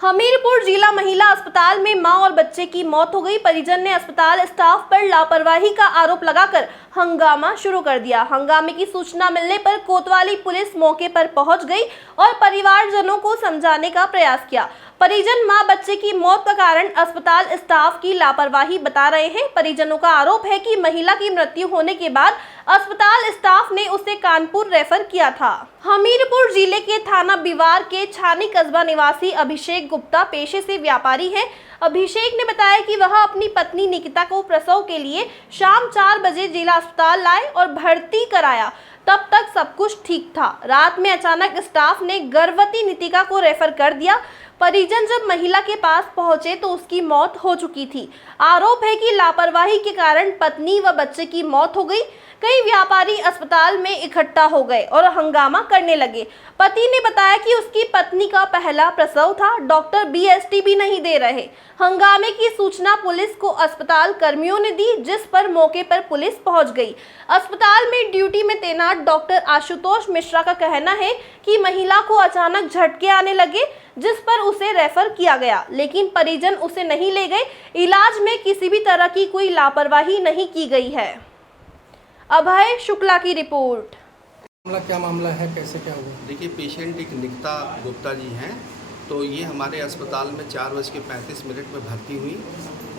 हमीरपुर जिला महिला अस्पताल में मां और बच्चे की मौत हो गई। परिजन ने अस्पताल स्टाफ पर लापरवाही का आरोप लगाकर हंगामा शुरू कर दिया। हंगामे की सूचना मिलने पर कोतवाली पुलिस मौके पर पहुंच गई और परिवारजनों को समझाने का प्रयास किया। परिजन मां बच्चे की मौत का कारण अस्पताल स्टाफ की लापरवाही बता रहे हैं। परिजनों का आरोप है कि महिला की मृत्यु होने के बाद अस्पताल स्टाफ ने उसे कानपुर रेफर किया था। हमीरपुर जिले के थाना बिवार के छानी कस्बा निवासी अभिषेक गुप्ता पेशे से व्यापारी हैं। अभिषेक ने बताया कि वह अपनी पत्नी निकिता को प्रसव के लिए शाम 4 बजे जिला अस्पताल लाए और भर्ती कराया। तब तक सब कुछ ठीक था। रात में अचानक स्टाफ ने गर्भवती निकिता को रेफर कर दिया। परिजन जब महिला के पास पहुंचे तो उसकी मौत हो चुकी थी। आरोप है कि लापरवाही के कारण पत्नी व बच्चे की मौत हो गई। कई व्यापारी अस्पताल में इकट्ठा हो गए और हंगामा करने लगे। पति ने बताया कि उसकी पत्नी का पहला प्रसव था, डॉक्टर बीएसटी भी नहीं दे रहे। हंगामे की सूचना पुलिस को अस्पताल कर्मियों ने दी, जिस पर मौके पर पुलिस पहुंच गई। अस्पताल में ड्यूटी में तैनात डॉक्टर आशुतोष मिश्रा का कहना है कि महिला को अचानक झटके आने लगे, जिस पर उसे रेफर किया गया, लेकिन परिजन उसे नहीं ले गए। इलाज में किसी भी तरह की कोई लापरवाही नहीं की गई है। अभय शुक्ला की रिपोर्ट। क्या मामला है, कैसे क्या हुआ? देखिए, पेशेंट एक निकिता गुप्ता जी हैं। तो ये हमारे अस्पताल में 4:35 में भर्ती हुई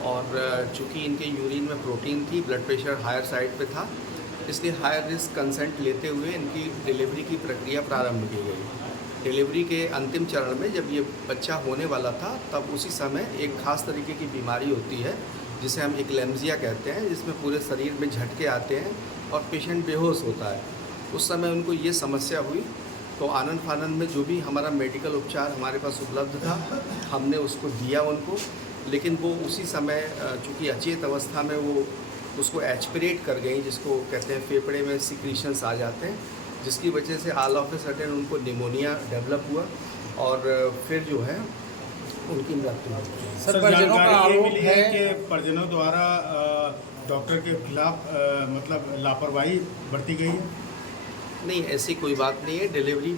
और चूँकि इनके यूरिन में प्रोटीन थी, ब्लड प्रेशर हायर साइड पे था, इसलिए हायर रिस्क कंसेंट लेते हुए इनकी डिलीवरी की प्रक्रिया प्रारंभ की गई। डिलीवरी के अंतिम चरण में जब ये बच्चा होने वाला था, तब उसी समय एक ख़ास तरीके की बीमारी होती है जिसे हम एक्लेम्सिया कहते हैं, जिसमें पूरे शरीर में झटके आते हैं और पेशेंट बेहोश होता है। उस समय उनको ये समस्या हुई, तो आनन फानन में जो भी हमारा मेडिकल उपचार हमारे पास उपलब्ध था, हमने उसको दिया उनको। लेकिन वो उसी समय चूँकि अचेत अवस्था में वो उसको एस्पिरेट कर गई, जिसको कहते हैं फेफड़े में सिक्रीशंस आ जाते हैं, जिसकी वजह से ऑल ऑफ ए सडन उनको निमोनिया डेवलप हुआ और फिर जो है उनकी मृत्यु हुई। सर, परिजनों का आरोप है कि परिजनों द्वारा डॉक्टर के खिलाफ मतलब लापरवाही बरती गई है। नहीं, ऐसी कोई बात नहीं है। डिलीवरी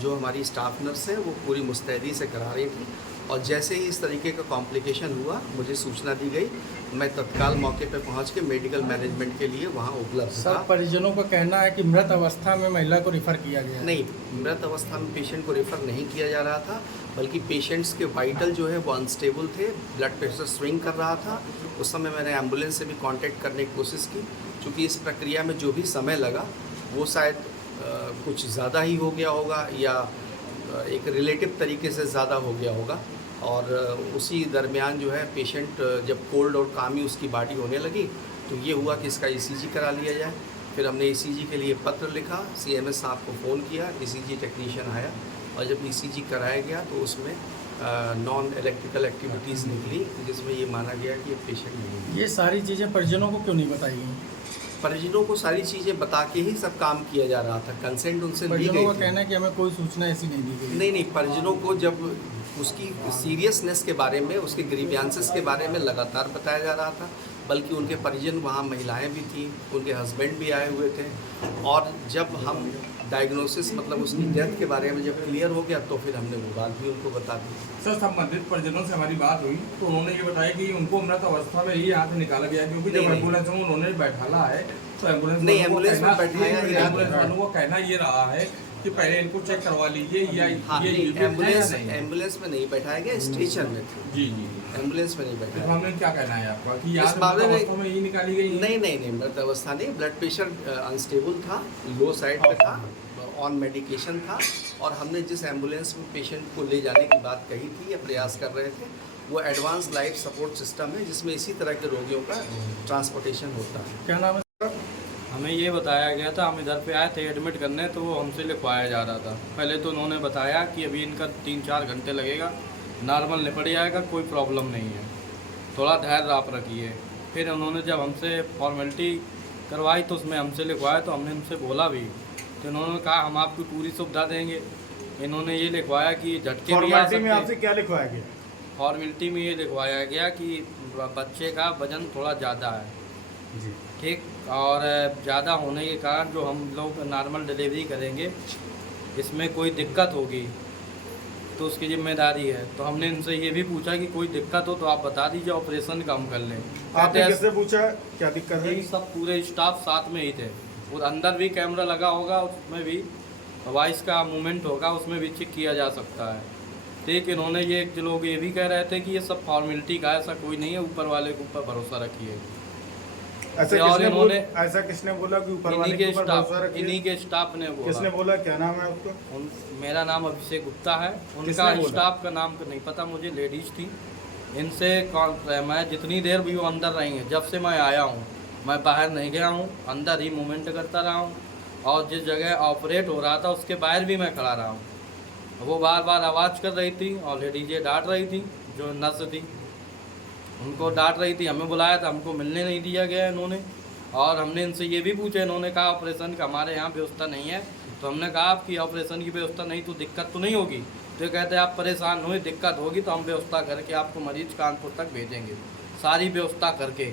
जो हमारी स्टाफ नर्स है वो पूरी मुस्तैदी से करा रही थी और जैसे ही इस तरीके का कॉम्प्लिकेशन हुआ, मुझे सूचना दी गई। मैं तत्काल मौके पर पहुंच के मेडिकल मैनेजमेंट के लिए वहां उपलब्ध था। सर, परिजनों का कहना है कि मृत अवस्था में महिला को रेफर किया गया। नहीं, मृत अवस्था में पेशेंट को रेफ़र नहीं किया जा रहा था, बल्कि पेशेंट्स के वाइटल जो है वो अनस्टेबल थे, ब्लड प्रेशर स्विंग कर रहा था। उस समय मैंने एम्बुलेंस से भी कांटेक्ट करने की कोशिश की। चूँकि इस प्रक्रिया में जो भी समय लगा वो शायद कुछ ज़्यादा ही हो गया होगा या एक रिलेटिव तरीके से ज़्यादा हो गया होगा और उसी दरमियान जो है पेशेंट जब कोल्ड और कामी उसकी बॉडी होने लगी, तो ये हुआ कि इसका ECG करा लिया जाए। फिर हमने ECG के लिए पत्र लिखा, CMS साहब को फ़ोन किया, ECG टेक्नीशियन आया और जब ECG कराया गया तो उसमें नॉन इलेक्ट्रिकल एक्टिविटीज़ निकली, जिसमें ये माना गया कि ये पेशेंट नहीं है। ये सारी चीज़ें परिजनों को क्यों नहीं बताई गई? परिजनों को सारी चीज़ें बता के ही सब काम किया जा रहा था। कंसेंट उनसे ली परिजनों गई का थी। कहना है कि हमें कोई सूचना ऐसी नहीं दी गई। नहीं, परिजनों को जब उसकी सीरियसनेस के बारे में, उसके ग्रीवियंसेस के बारे में लगातार बताया जा रहा था, बल्कि उनके परिजन वहाँ महिलाएं भी थी, उनके हस्बैंड भी आए हुए थे और जब हम डायग्नोसिस मतलब उसकी डेथ के बारे में जब क्लियर हो गया तो फिर हमने वो बात भी उनको बता दी। सर, संबंधित परिजनों से हमारी बात हुई तो उन्होंने ये बताया कि उनको मृत अवस्था में ही यहाँ से निकाला गया, क्योंकि जब एम्बुलेंस में उन्होंने बैठाला है तो एम्बुलेंस नहीं, एम्बुलेंस में बैठाया ही एम्बुलेंस वालों का कहना ये रहा है कि पहले इनको चेक करवा लीजिए या हाँ, ये एम्बुलेंस में नहीं बैठाया गया, स्टेशन में थे। जी, एम्बुलेंस में नहीं इस बैठाया। मामले में क्या कहना है आपका कि यहाँ इस मामले में अवस्था में ही निकाली गई? नहीं, मृत अवस्था नहीं। ब्लड प्रेशर अनस्टेबल था, लो साइड पे था, ऑन मेडिकेशन था और हमने जिस एम्बुलेंस में पेशेंट को ले जाने की बात कही थी या प्रयास कर रहे थे, वो एडवांस लाइफ सपोर्ट सिस्टम है, जिसमें इसी तरह के रोगियों का ट्रांसपोर्टेशन होता है। क्या नाम है? हमें ये बताया गया था, हम इधर पे आए थे एडमिट करने, तो वो हमसे लिखवाया जा रहा था। पहले तो उन्होंने बताया कि अभी इनका 3-4 घंटे लगेगा, नॉर्मल निपट जाएगा, कोई प्रॉब्लम नहीं है, थोड़ा धैर्य आप रखिए। फिर उन्होंने जब हमसे फॉर्मेलिटी करवाई तो उसमें हमसे लिखवाया, तो हमने उनसे बोला भी, तो इन्होंने कहा हम आपकी पूरी सुविधा देंगे। इन्होंने ये लिखवाया कि झटके भी आ सकते। में आपसे क्या लिखवाया गया? फॉर्मेलिटी में ये लिखवाया गया कि बच्चे का वजन थोड़ा ज़्यादा है जी, ठीक, और ज़्यादा होने के कारण जो हम लोग नॉर्मल डिलीवरी करेंगे इसमें कोई दिक्कत होगी तो उसकी जिम्मेदारी है। तो हमने इनसे ये भी पूछा कि कोई दिक्कत हो तो आप बता दीजिए, ऑपरेशन का हम कर लें। आपने कैसे पूछा क्या दिक्कत है? यही सब पूरे स्टाफ साथ में ही थे, और अंदर भी कैमरा लगा होगा, उसमें भी वॉइस का मूवमेंट होगा, उसमें भी चेक किया जा सकता है। ठीक, इन्होंने ये लोग ये भी कह रहे थे कि ये सब फॉर्मेलिटी का, ऐसा कोई नहीं है, ऊपर वाले के ऊपर भरोसा रखिए। ऐसा किसने बोला कि ऊपर वाले के ऊपर भरोसा रखिए? इन्हीं के स्टाफ ने बोला। किसने बोला? क्या नाम है आपका? मेरा नाम अभिषेक गुप्ता है, उनका किसने बोला? स्टाफ का नाम नहीं पता मुझे, लेडीज थी। इनसे मैं जितनी देर भी वो अंदर रहेंगे, जब से मैं आया हूँ मैं बाहर नहीं गया हूँ, अंदर ही मूवमेंट करता रहा हूँ, और जिस जगह ऑपरेट हो रहा था उसके बाहर भी मैं खड़ा रहा हूँ। वो बार बार आवाज़ कर रही थी और लेडीजें डांट रही थी, जो नर्स थी उनको डांट रही थी। हमें बुलाया था, हमको मिलने नहीं दिया गया इन्होंने। और हमने इनसे ये भी पूछा, इन्होंने कहा ऑपरेशन का हमारे यहाँ व्यवस्था नहीं है। तो हमने कहा आपकी ऑपरेशन की व्यवस्था नहीं तो दिक्कत तो नहीं होगी? तो ये कहते आप परेशान हुए, दिक्कत होगी तो हम व्यवस्था करके आपको मरीज कानपुर तक भेजेंगे, सारी व्यवस्था करके।